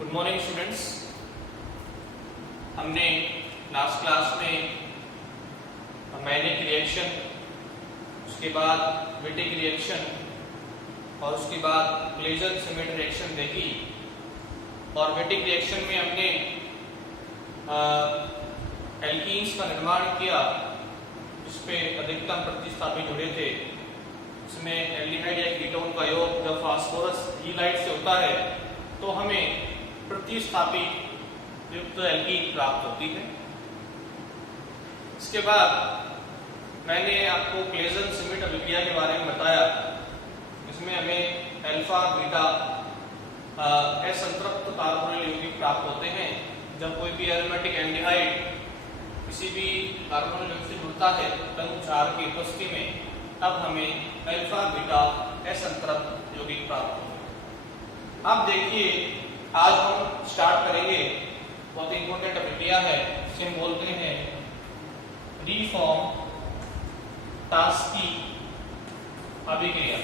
Good morning students. हमने last class में manic reaction, उसके बाद विटिक रिएक्शन और उसके बाद क्लेजन-सिमिट रिएक्शन देखी। और विटिक रिएक्शन में हमने एल्कीन्स का निर्माण किया जिसपे अधिकतम प्रतिस्थापी जुड़े थे। इसमें एल्डिहाइड या कीटोन का योग जब फास्फोरस हीलाइड से होता है तो हमें प्रतिस्थापी युक्त एल्कीन प्राप्त होती है। इसके बाद मैंने आपको क्लेजन-सिमिट अभिक्रिया के बारे में बताया। इसमें हमें अल्फा बीटा असंतृप्त कार्बोनिल यौगिक प्राप्त होते हैं। जब कोई भी एरोमेटिक एल्डिहाइड किसी भी कार्बोनिल यौगिक से जुड़ता है रंग 4 की उपस्थिति में, तब हमें अल्फा बीटा असंतृप्त यौगिक प्राप्त होते हैं। अब देखिए, आज हम स्टार्ट करेंगे, बहुत इंपॉर्टेंट अभिक्रिया है, इसे हम बोलते हैं रीफॉर्म टास्की अभिक्रिया।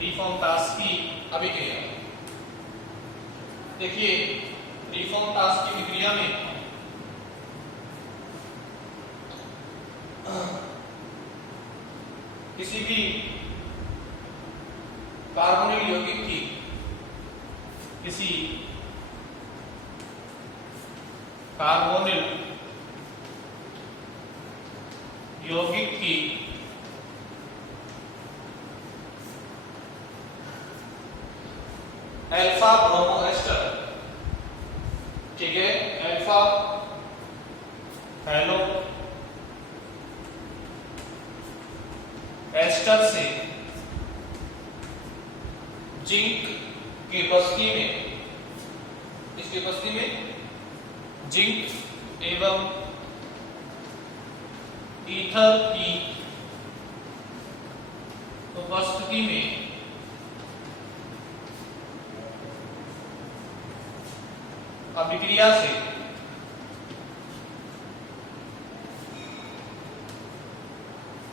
रीफॉर्म टास्की अभिक्रिया। देखिए, रीफॉर्म टास्की अभिक्रिया में किसी भी कार्बोनिल यौगिक की किसी कार्बोनिल यौगिक की अल्फा ब्रोमो एस्टर, ठीक है, अल्फा हेलो एस्टर से जिंक की उपस्थिति में, इसकी उपस्थिति में जिंक एवं ईथर की उपस्थिति में अभिक्रिया से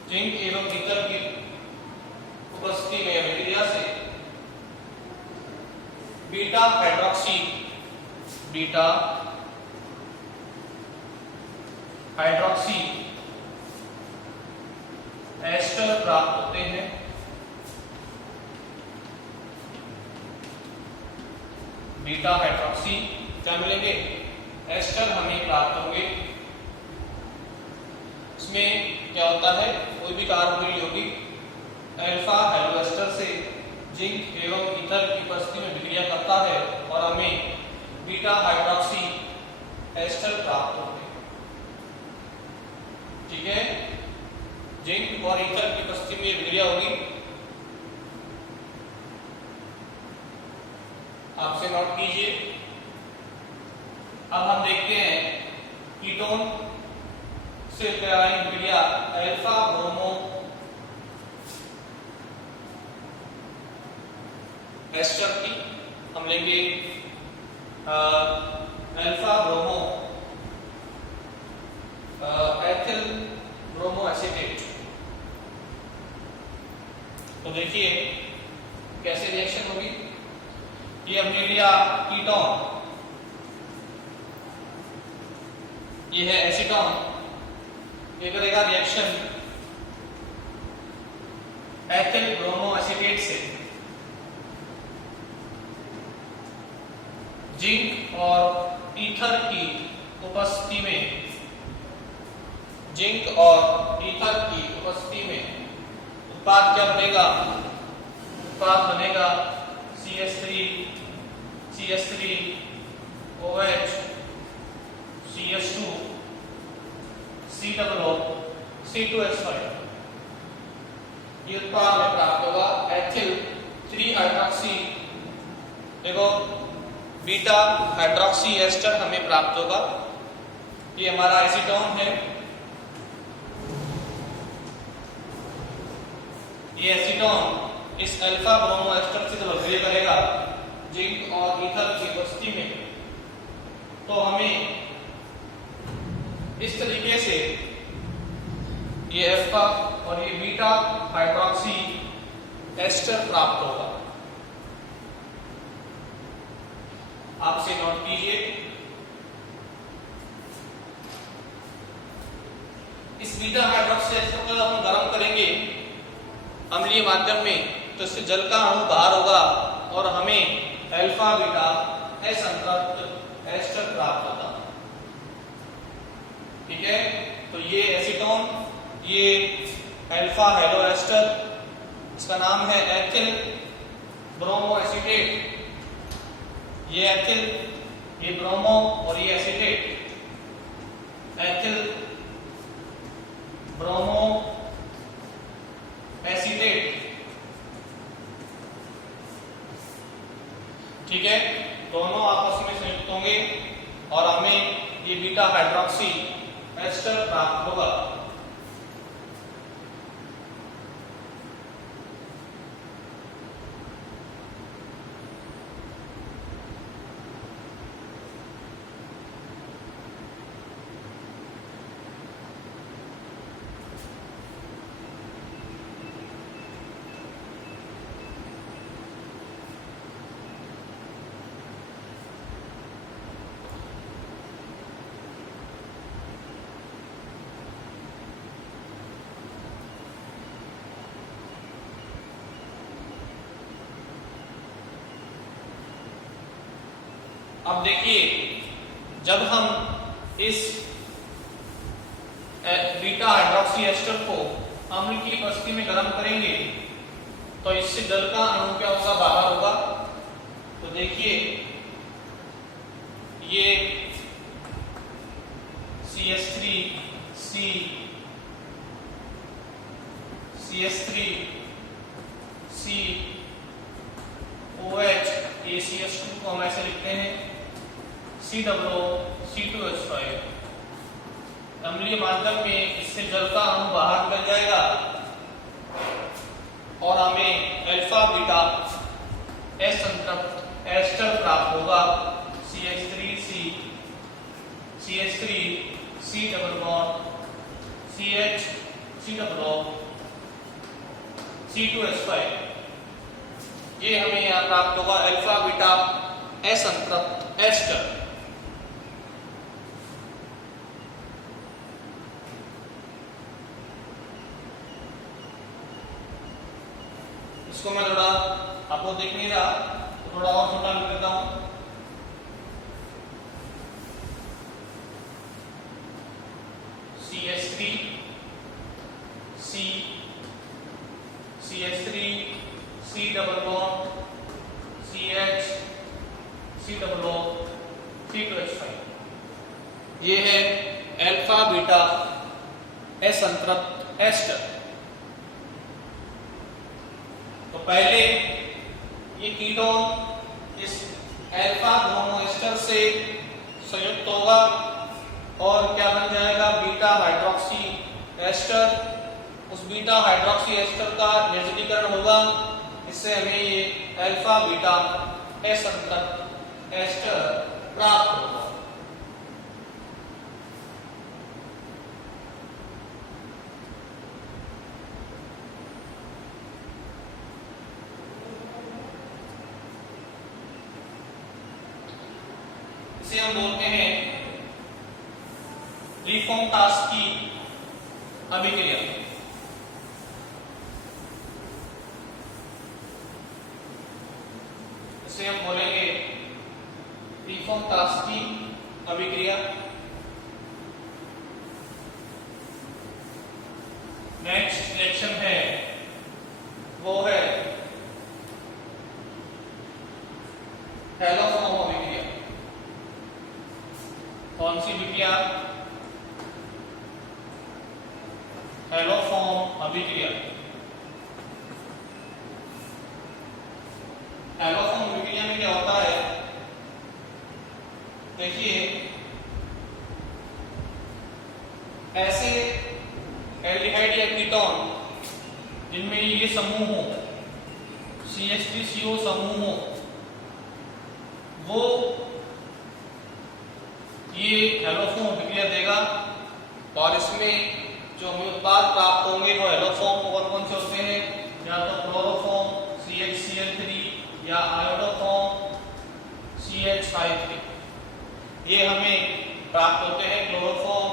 जिंक एवं ईथर की उपस्थिति में अभिक्रिया से बीटा हाइड्रोक्सी एस्टर प्राप्त होते हैं। बीटा हाइड्रोक्सी क्या मिलेंगे? एस्टर हमें प्राप्त होंगे। इसमें क्या होता है, कोई भी कार्बोनिल यौगिक अल्फा हेलो एस्टर से जिंक एवं ईथर की उपस्थिति में विक्रिया करता है और हमें बीटा हाइड्रोक्सी एस्टर प्राप्त होते हैं। ठीक है, जिंक और ईथर की उपस्थिति में विक्रिया होगी। आपसे नोट कीजिए। अब हम देखते हैं कीटोन से कराई विक्रिया अल्फा ब्रोमो एस्टर की। हम लेंगे alpha bromo ethyl bromo acetate. तो देखिए कैसे रिएक्शन होगी। ये हमने लिया कीटोन, ये है एसीटोन। ये करेगा रिएक्शन एथिल ब्रोमो एसीटेट से जिंक और ईथर की उपस्थिति में, जिंक और ईथर की उपस्थिति में उत्पाद क्या बनेगा? उत्पाद बनेगा CH3 OH CH2 C2H5। ये उत्पाद में प्राप्त होगा एथिल 3 हाइड्रोक्सी, देखो बीटा हाइड्रोक्सी एस्टर हमें प्राप्त होगा। ये हमारा एसीटोन है। ये एसीटोन इस अल्फा ब्रोमो एस्टर से जब अभिक्रिया करेगा जिंक और ईथर की उपस्थिति में, तो हमें इस तरीके से ये अल्फा और ये बीटा हाइड्रोक्सी एस्टर प्राप्त होगा। आप इसे नोट कीजिए। इस बीटा हाइड्रोक्सी एस्टर को हम गर्म करेंगे अम्लीय माध्यम में तो इससे जल का अणु बाहर होगा और हमें अल्फा बीटा असंतृप्त एस्टर प्राप्त होगा। ठीक है, तो ये एसीटोन, ये अल्फा हेलो एस्टर, इसका नाम है एथिल ब्रोमो एसीटेट। ये एथिल, ये ब्रोमो और ये एसीटेट, एथिल ब्रोमो एसीटेट। ठीक है, दोनों आपस में संयुक्त होंगे और हमें ये बीटा हाइड्रोक्सी एस्टर प्राप्त होगा। अब देखिए, जब हम इस बीटा हाइड्रोक्सी एस्टर को अम्ल की उपस्थिति में गर्म करेंगे तो इससे जल का अणु क्या होगा, बाहर होगा। तो देखिए, ये CH3C OH, ACH2 को हम ऐसे लिखते हैं C2H5। अम्लीय माध्यम में इससे जल का अणु बाहर निकल जाएगा और हमें अल्फा बीटा असंतृप्त एस्टर प्राप्त होगा। CH3C double bond CH C double C2H5, ये हमें यहाँ प्राप्त होगा अल्फा बीटा असंतृप्त एस्टर। इसको मैं थोड़ा आपको दिख नहीं रहा तो थोड़ा और छोटा लिख देता हूं। CH3C double bond CH C double C2H5, ये है अल्फा बीटा असंतृप्त एस्टर। तो पहले ये कीटोन इस अल्फा ब्रोमो एस्टर से संयुक्त होगा और क्या बन जाएगा, बीटा हाइड्रोक्सी एस्टर। उस बीटा हाइड्रोक्सी एस्टर का निर्जलीकरण होगा, इससे हमें ये अल्फा बीटा असंतृप्त एस्टर प्राप्त होगा। इसे हम बोलते हैं रीफॉर्म-टास्की अभिक्रिया। इसे हम बोलेंगे रीफॉर्म-टास्की अभिक्रिया। नेक्स्ट रिएक्शन है वो है हैलोफॉर्म अभिक्रिया। कौन सी अभिक्रिया? हैलोफॉर्म अभिक्रिया। हैलोफॉर्म अभिक्रिया में क्या होता है, देखिए, ऐसे एल्डिहाइड या कीटोन जिनमें ये समूह हो, CH3CO समूह हो, वो ये हैलोफॉर्म अभिक्रिया देगा और इसमें जो हमें उत्पाद प्राप्त होंगे वो हैलोफॉर्म कौन कौन से होते हैं, या तो क्लोरोफॉर्म CHCl3 या आयोडोफॉर्म CH3। ये हमें प्राप्त होते हैं क्लोरोफॉर्म,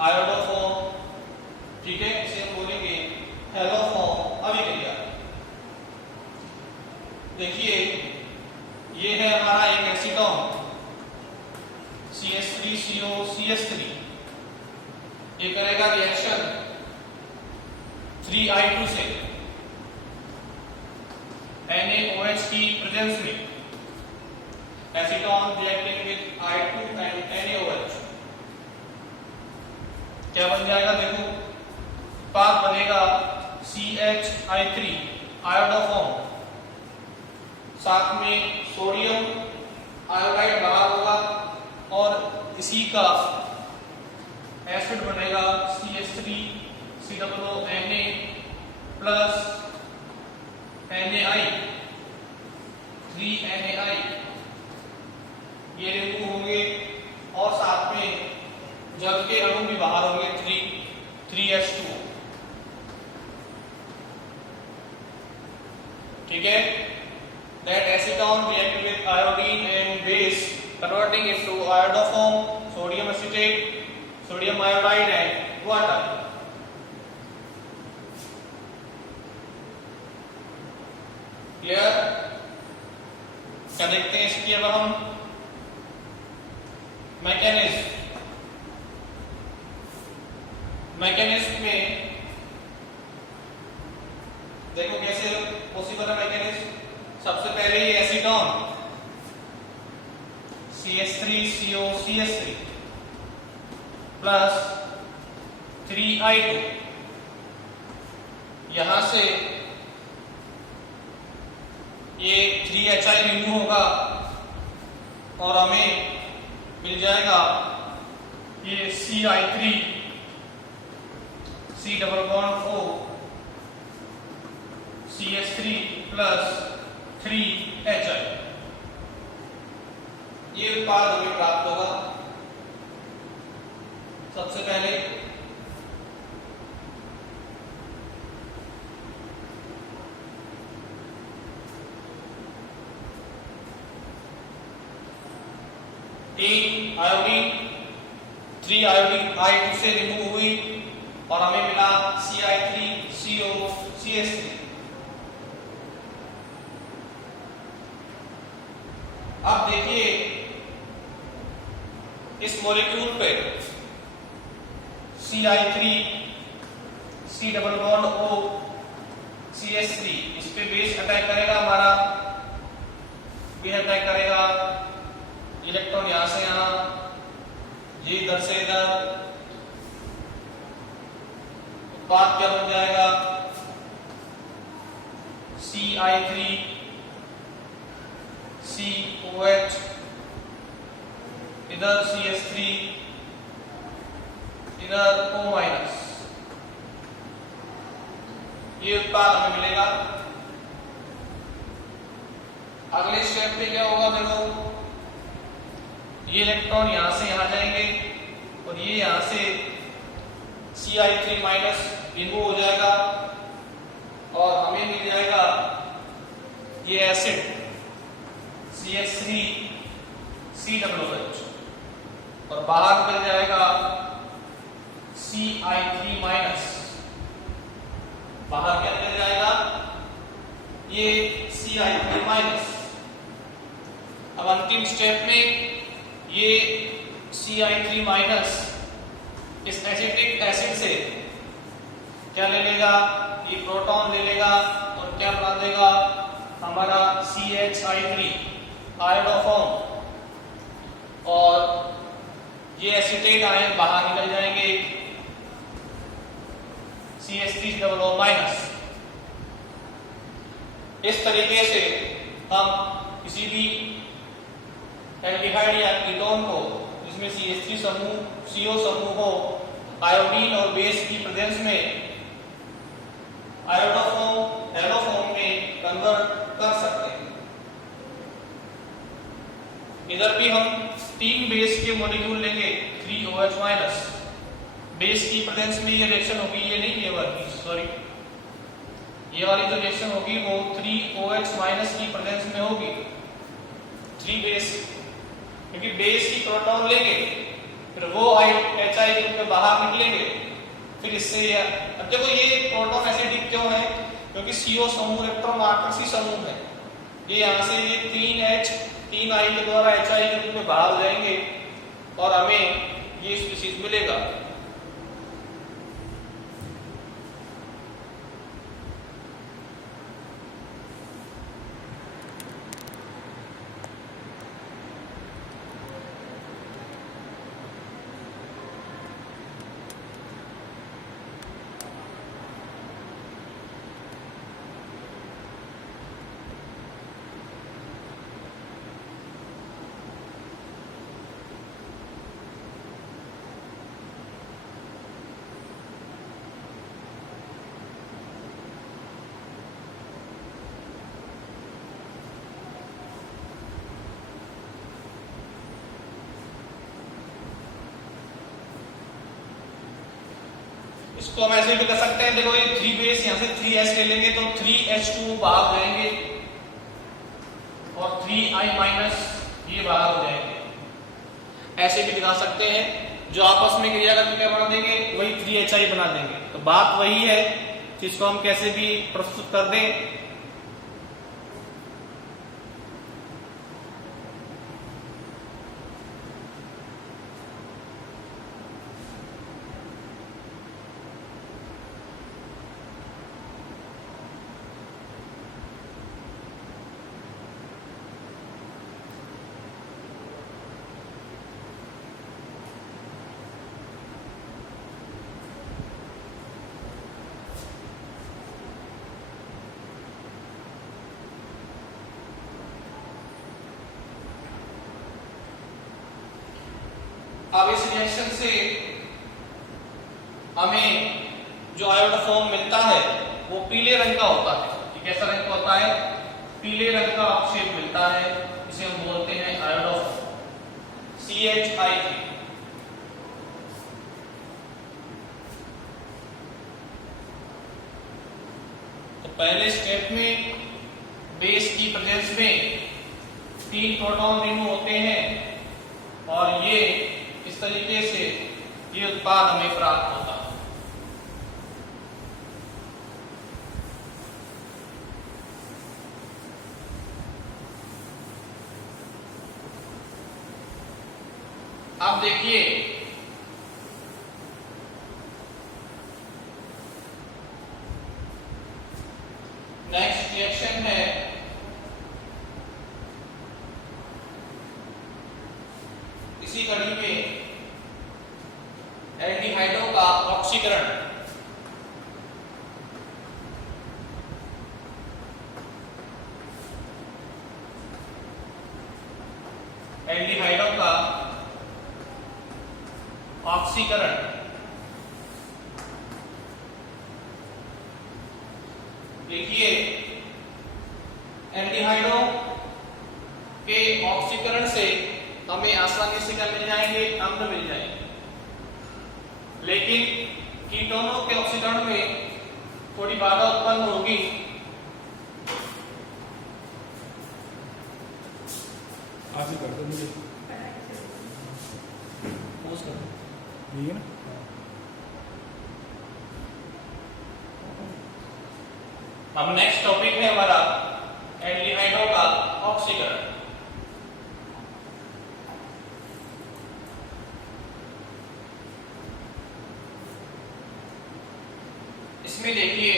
आयोडोफॉर्म, ठीक है, इसे हम बोलेंगे हेलोफॉर्म अभिक्रिया। देखिए ये है हमारा एक एसीटोन CH3COCH3, ये करेगा रिएक्शन 3I2 से NaOH की प्रेजेंस में, acetone reacting with I2 and NaOH क्या बन जाएगा, देखो उत्पाद बनेगा CH3 आयोडोफॉर्म, साथ में सोडियम आयोडाइड बाहर होगा और इसी का एसिड बनेगा CH3COONA प्लस NaI 3NaI, ये रिमूव होंगे और साथ में जल के अणु भी बाहर होंगे 3H2, ठीक है। That acetone react with iodine and base, converting it to iodoform, sodium acetate, sodium iodide and water. Clear? क्या देखते हैं इसकी अब हम मैकेनिज्म में देखो कैसे पॉसिबल है मैकेनिज्म। सबसे पहले ये एसीटोन CH3COCH3 प्लस 3I2, यहां से ये 3HI रिमूव होगा और हमें मिल जाएगा ये CI3 C double bond O CH3 plus 3HI, ये उत्पाद हमें प्राप्त होगा। सबसे पहले आयोडीन 3 आयोडीन I2 से रिमूव हुई और हमें मिला CI3COCH3। अब देखिए इस मॉलिक्यूल पे CI3 C double bond O CH3, इस पे बेस अटैक करेगा हमारा, बेस अटैक करेगा, इलेक्ट्रॉन यहां से यहां, ये इधर से इधर, उत्पाद क्या बन जाएगा CI3 COH, इधर CH3, इधर O-, ये उत्पाद हमें मिलेगा। अगले स्टेप पे क्या होगा, देखो ये इलेक्ट्रॉन यहां से यहां जाएंगे और ये यहां से CI3- रिमूव हो जाएगा और हमें मिल जाएगा ये एसिड CH3COOH और बाहर मिल जाएगा CI3-, बाहर क्या मिल जाएगा, ये CI3-। अब अंतिम स्टेप में ये CI3- इस एसिटिक एसिड से क्या ले लेगा, ये प्रोटॉन ले लेगा और क्या बना देगा हमारा CHI3 आयोडोफॉर्म, और ये एसिटेट आयन बाहर निकल जाएंगे CH3O-। इस तरीके से हम किसी भी एल्डिहाइड या कीटोन को जिसमें CH3 समूह CO समूह हो, आयोडीन और बेस की प्रेजेंस में आयोडोफॉर्म हेलोफॉर्म में कन्वर्ट कर सकते हैं। इधर भी हम 3 बेस के मॉलिक्यूल लेंगे 3OH-, बेस की प्रेजेंस में ये रिएक्शन होगी, ये नहीं, ये वाली सॉरी, ये वाली जो रिएक्शन होगी वो 3OH- की प्रेजेंस में होगी। 3 बेस, क्योंकि बेस की प्रोटॉन लेंगे फिर वो HI ग्रुप में बाहर निकलेंगे, फिर इससे अब देखो ये प्रोटॉन एसिडिक क्यों है, क्योंकि CO समूह इलेक्ट्रॉन आकर्षी समूह है, ये यहाँ से ये 3H 3I के द्वारा HI ग्रुप में बाहर जाएंगे और हमें ये स्पीशीज मिलेगा। इसको हम ऐसे भी कर सकते हैं, देखो ये 3 बेस यहाँ से 3S ले लेंगे तो 3H2 बाहर जाएंगे और 3I माइनस ये बाहर हो जाएंगे। ऐसे भी दिखा सकते हैं, जो आपस में क्रिया करके क्या बना देंगे, वही 3HI बना देंगे। तो बात वही है, जिसको हम कैसे भी प्रस्तुत कर दें। अब इस रिएक्शन से हमें जो आयोडोफॉर्म मिलता है वो पीले रंग का होता है। ये कैसा रंग का होता है, पीले रंग का अवक्षेप मिलता है, इसे हम बोलते हैं आयोडोफॉर्म CHI। तो पहले स्टेप में बेस की प्रेजेंस में 3 प्रोटॉन रिमूव होते हैं और ये इस तरीके से ये उत्पाद हमें प्राप्त होता है। अब देखिए नेक्स्ट रिएक्शन है इसी कड़ी में एल्डिहाइडों का ऑक्सीकरण। एल्डिहाइडों का ऑक्सीकरण देखिए, एल्डिहाइडों के ऑक्सीकरण से हमें आसानी से क्या मिल जाएंगे, अम्ल मिल जाएंगे। लेकिन कीटोनों के ऑक्सीकरण में थोड़ी बाधा उत्पन्न होगी। आगे कर दो मुझे, ठीक है ना। अब नेक्स्ट टॉपिक है हमारा एल्डिहाइडों का ऑक्सीकरण। इसमें देखिए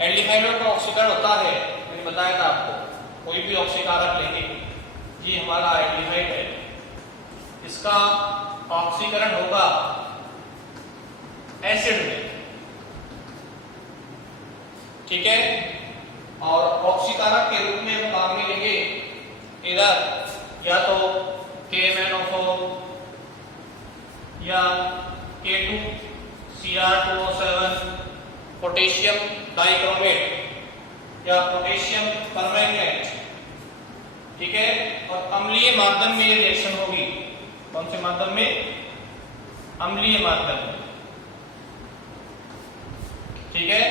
एल्डिहाइडों का ऑक्सीकरण होता है, मैंने बताया था आपको, कोई भी ऑक्सीकारक लेंगे, ये हमारा एल्डिहाइड है, इसका ऑक्सीकरण होगा एसिड में, ठीक है। और ऑक्सीकारक के रूप में हम काम में लेंगे इधर या तो KMnO4 या K2Cr2O7, पोटेशियम डाइक्रोमेट या पोटेशियम परमैंगनेट, ठीक है। और अम्लीय माध्यम में ये रिएक्शन होगी, कौन से माध्यम में, अम्लीय माध्यम में, ठीक है।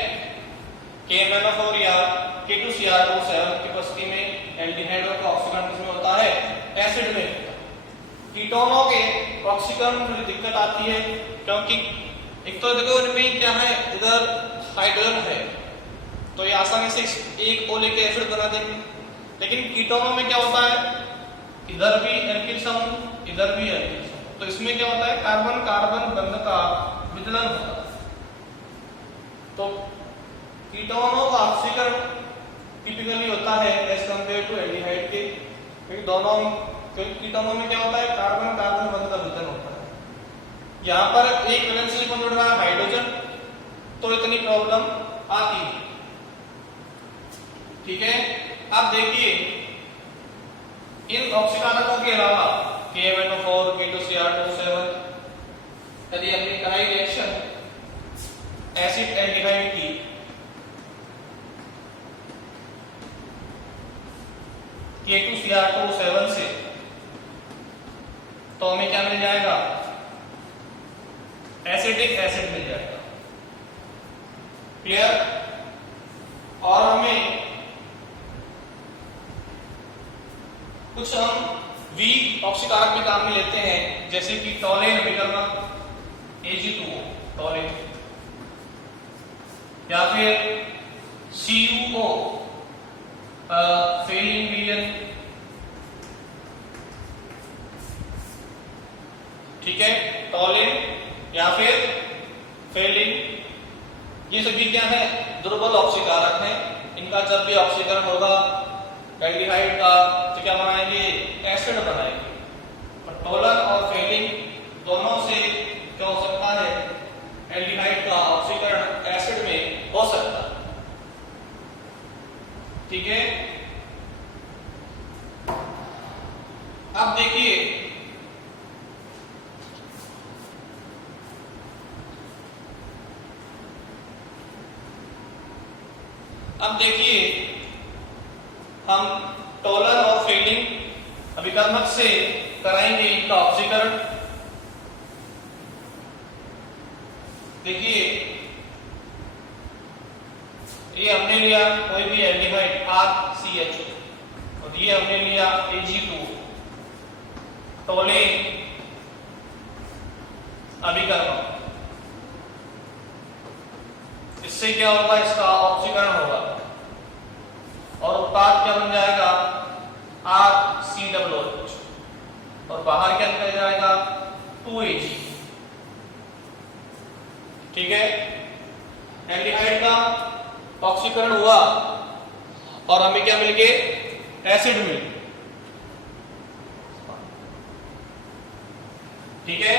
KMnO4 या K2Cr2 है एसिड में होता है। कीटोनों के ऑक्सीकरण में थोड़ी दिक्कत आती है, क्योंकि एक तो देखो इनमें क्या है, इधर हाइड्रोजन है तो ये आसानी से एक O लेके एसिड बना देंगे, लेकिन कीटोनों में क्या होता है, इधर भी एल्किल समूह इधर भी एल्किल समूह, तो इसमें क्या होता है, कार्बन कार्बन बंध का विदलन होता है। तो कीटोनों का ऑक्सीकरण टिपिकली होता है एज कंपेयर टू एल्डिहाइड के, क्योंकि दोनों कीटोनों में क्या होता है, कार्बन कार्बन बंध का विदलन होता है। यहाँ पर एक वैलेंस इलेक्ट्रॉन जुड़ रहा है हाइड्रोजन, तो इतनी प्रॉब्लम आती है। ठीक है, अब देखिए इन ऑक्सीकरणों के अलावा KMnO4 K2Cr2 यदि हमने कराई रिएक्शन एसिड एल्डिहाइड की, K2Cr2 से, तो हमें क्या मिल जाएगा, एसिडिक एसिड मिल जाएगा। क्लियर? और हमें कुछ हम वीक ऑक्सीकारक भी काम में लेते हैं, जैसे कि टोलेन अभिकर्मक Ag2O टोलेन, या फिर CuO फेलिन विलियन। ठीक है, टोलेन या फिर फेलिन, ये सभी क्या है, दुर्बल ऑक्सीकारक हैं। इनका जब भी ऑक्सीकरण होगा एल्डिहाइड का तो क्या बनाएंगे, एसिड बनाएंगे। और टोलन और फेलिन दोनों से क्या हो सकता है, एल्डिहाइड का ऑक्सीकरण एसिड में हो सकता है। ठीक है, अब देखिए हम टोलन और फेलिन अभिकर्मक से कराएंगे इनका ऑक्सीकरण। देखिए ये हमने लिया कोई भी एल्डिहाइड RCH और ये हमने लिया Ag2 टोलेन अभिकर्मक। इससे क्या होगा, इसका ऑक्सीकरण होगा और उत्पाद क्या बन जाएगा, RCOOH, और बाहर क्या निकल जाएगा, 2Ag। ठीक है, एल्डिहाइड का ऑक्सीकरण हुआ और हमें क्या मिल गए, एसिड मिल। ठीक है,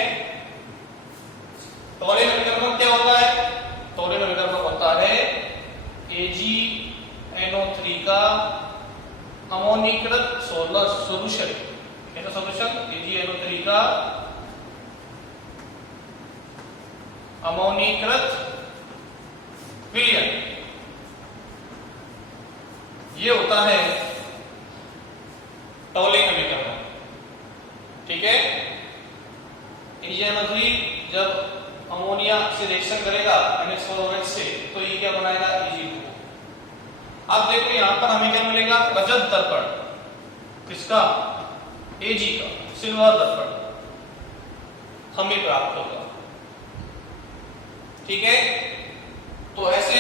टोलेन अभिकर्मक क्या होता है, टोलेन अभिकर्मक होता है AgNO3 का अमोनीकृत सोल्यूशन। कैसा सोल्यूशन, AgNO3 का अमोनीकृत विलयन, ये होता है टोलेन अभिकर्मक। ठीक है, AgNO3 जब अमोनिया से रिएक्शन करेगा NH4OH से, तो ये क्या बनाएगा, Ag2। अब देखो यहां पर हमें क्या मिलेगा, रजत दर्पण, किसका, Ag का, सिल्वर दर्पण हमें प्राप्त होगा। ठीक है, तो ऐसे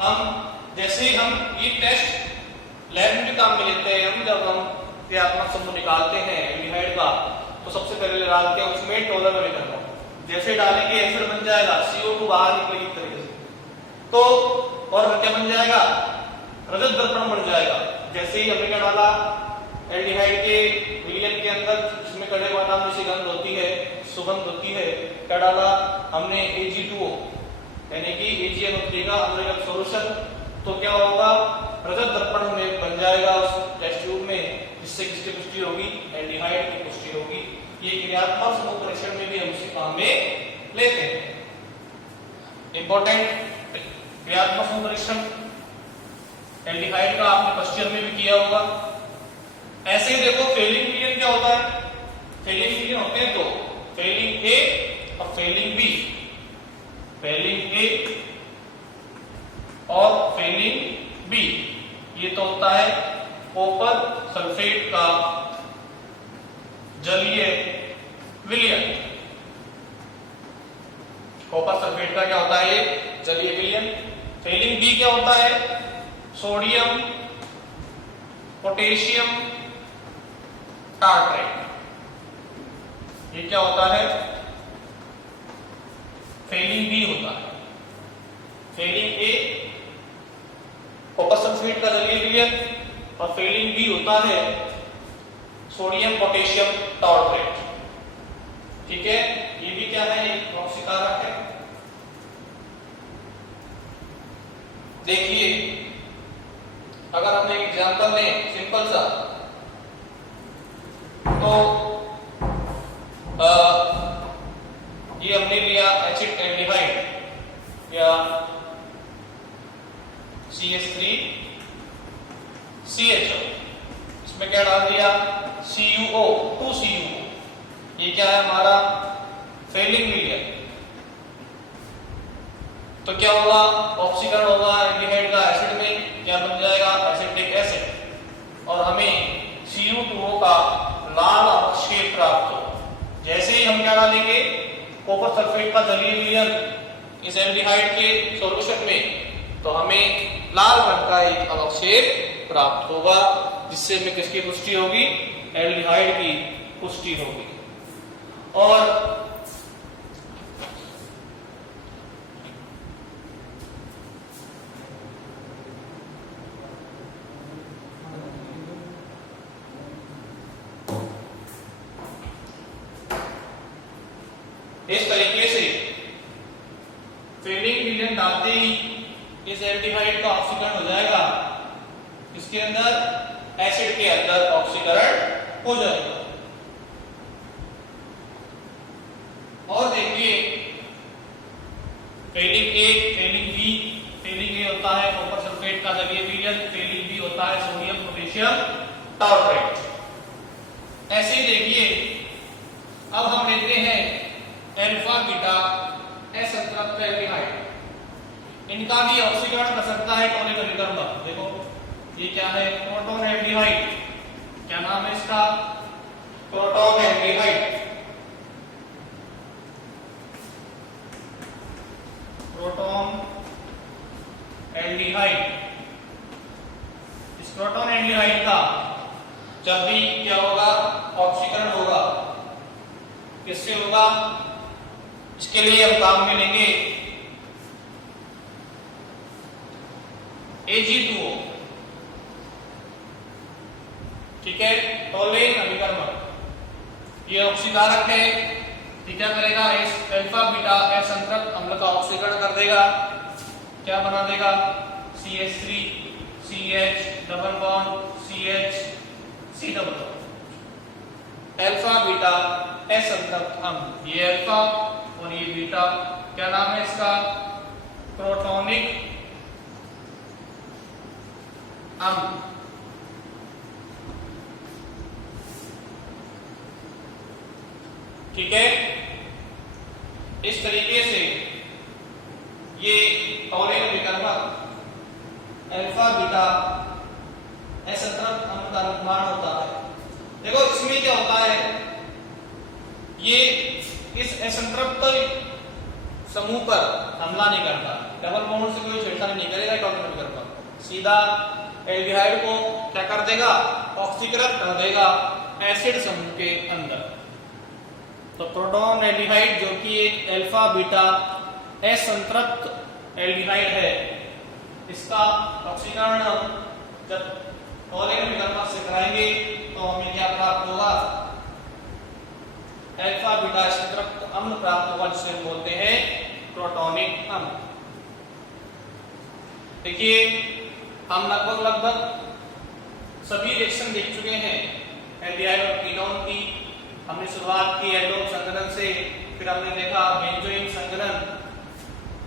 हम जैसे हम ये टेस्ट लैब में भी काम में लेते हैं, हम जब हम क्रियात्मक समूह निकालते हैं एल्डिहाइड का, तो सबसे पहले डालते हैं उसमें टोलन अभिकर्मक, जैसे डालेंगे एसिड बन जाएगा, CO2 बाहर निकलेगी इस तरीके से, तो और क्या बन जाएगा, रजत दर्पण बन जाएगा। जैसे ही हमने क्या डाला एल्डिहाइड के विलयन के अंदर, जिसमें कड़े वातावरण जैसी गंध होती है, सुगंध होती है, क्या डाला हमने, Ag2O यानी कि AgNO3 का अम्लीय सोल्यूशन, तो क्या होगा, रजत दर्पण हमें बन जाएगा उस टेस्ट ट्यूब में, जिससे किसकी पुष्टि होगी, एल्डिहाइड की पुष्टि होगी। ये क्रियात्मक समूह परीक्षण में भी हम इसे काम में लेते हैं। इंपॉर्टेंट क्रियात्मक समूह परीक्षण एल्डिहाइड का आपने फर्स्ट ईयर में भी किया होगा। ऐसे ही देखो फेलिन विलयन क्या होता है, फेलिन विलयन होते हैं दो, फेलिन A और फेलिन B। फेलिन A और फेलिन B, ये तो होता है कॉपर सल्फेट का जलीय विलयन। कॉपर सल्फेट का क्या होता है ये जलीय विलयन। फेलिंग बी क्या होता है सोडियम पोटेशियम टार्ट्रेट। ये क्या होता है फेलिंग बी होता है। फेलिंग ए कॉपर सल्फेट का जलीय विलयन और फेलिंग बी होता है सोडियम पोटेशियम टार्ट्रेट। ठीक है, ये भी क्या है एक ऑक्सीकारक है। देखिए अगर हम एक एग्जांपल लें सिंपल सा, तो ये हमने लिया एसिड एल्डिहाइड या CH3CHO, इसमें क्या डाल दिया CuO 2CuO। ये क्या है हमारा फेलिंग विलयन। तो क्या होगा ऑक्सीकरण होगा एल्डिहाइड का एसिड में, क्या बन जाएगा एसिटिक एसिड और हमें Cu2O का लाल अवक्षेप प्राप्त हो। जैसे ही हम क्या डालेंगे कॉपर सल्फेट का जलीय विलयन इस एल्डिहाइड के सॉल्यूशन में, तो हमें लाल रंग का एक अवक्षेप प्राप्त होगा, जिससे हमें किसकी पुष्टि होगी एल्डिहाइड की पुष्टि होगी। और इस तरीके से फेलिंग विलयन डालते ही इस एल्डिहाइड का ऑक्सीकरण हो जाएगा, इसके अंदर एसिड के अंदर ऑक्सीकरण हो जाएगा। और देखिए Fehling A Fehling B, Fehling A होता है कॉपर सल्फेट का जलीय विलयन, फेलिंग बी होता है सोडियम पोटेशियम टार्ट्रेट। ऐसे ही देखिए अब हम लेते हैं अल्फा बीटा असंतृप्त एल्डिहाइड। इनका भी ऑक्सीकरण कर सकता है टॉनिक अभिकर्मक। देखो ये क्या है प्रोटॉन एल्डिहाइड, क्या नाम है इसका प्रोटॉन एल्डिहाइड। प्रोटॉन एल्डिहाइड, इस प्रोटॉन एल्डिहाइड का जब भी क्या होगा ऑक्सीकरण होगा, किससे होगा, इसके लिए हम काम में लेंगे Ag2O। ठीक है, टोलेन अभिकर्मक ये ऑक्सीकारक है। क्या करेगा इस अल्फा बीटा असंतृप्त अम्ल का ऑक्सीकरण कर देगा, क्या बना देगा CH3 CH double bond CH C double bond. Alpha beta असंतृप्त अम्ल, ये अल्फा और ये बीटा, क्या नाम है इसका प्रोटॉनिक अम्ल। ठीक है, इस तरीके से ये टॉलेन अभिकर्मक अल्फा बीटा असंतृप्त अम्ल का निर्माण होता है। देखो इसमें क्या होता है, ये इस असंतृप्त समूह पर हमला नहीं करता, डबल बॉन्ड से कोई छेड़छाड़ नहीं करेगा टॉलेन अभिकर्मक, सीधा एल्डिहाइड को क्या कर देगा ऑक्सीकरण कर देगा एसिड समूह के अंदर। तो प्रोटॉन एल्डिहाइड जो कि एक अल्फा बीटा असंतृप्त एल्डिहाइड है, इसका ऑक्सीकरण जब टॉलेन अभिकर्मक से कराएंगे तो हमें क्या प्राप्त होगा अल्फा बीटा असंतृप्त अम्ल प्राप्त होगा, जिसे हम बोलते हैं प्रोटॉनिक अम्ल। देखिए हम लगभग सभी रिएक्शन देख चुके हैं एल्डिहाइड और कीटोन की। हमने शुरुआत की एल्डोल संघनन से, फिर हमने देखा बेंजोइन संघनन,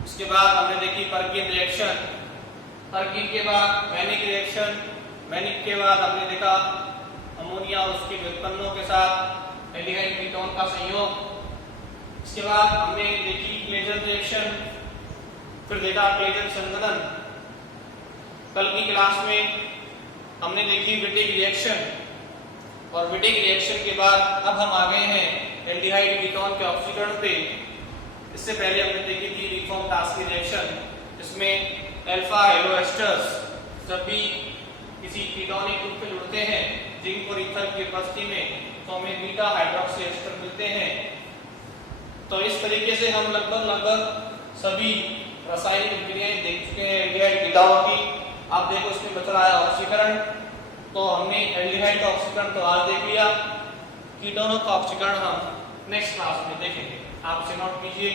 उसके बाद हमने देखी पर्किन रिएक्शन, पर्किन के बाद मैनिक रिएक्शन, मैनिक के बाद हमने देखा अमोनिया और उसके व्युत्पन्नों के साथ एल्डिहाइड कीटोन का संयोग, इसके बाद हमने देखी क्लेजन रिएक्शन, फिर देखा क्लेजन संघनन। कल की क्लास में हमने देखी विटिक रिएक्शन, ऑर्बिटिक रिएक्शन के बाद अब हम आ गए हैं एल्डिहाइड कीटोन के ऑक्सीकरण पे। इससे पहले हमने देखी थी रिफॉर्म टास्की रिएक्शन, इसमें अल्फा हेलो एस्टर्स जब भी किसी कीटोनिक ग्रुप में जुड़ते हैं जिंक और ईथर की उपस्थिति में तो हमें बीटा हाइड्रोक्सी एस्टर मिलते हैं। तो इस तरीके से हम लगभग सभी रासायनिक क्रियाएं देख चुके हैं एल्डिहाइड कीटोन की। आप देखो इसमें बच रहा है ऑक्सीकरण, तो हमने एल्डिहाइड का ऑक्सीकरण तो आज देख लिया, कीटोनों का ऑक्सीकरण हम नेक्स्ट क्लास में देखेंगे। आप इसे नोट कीजिए।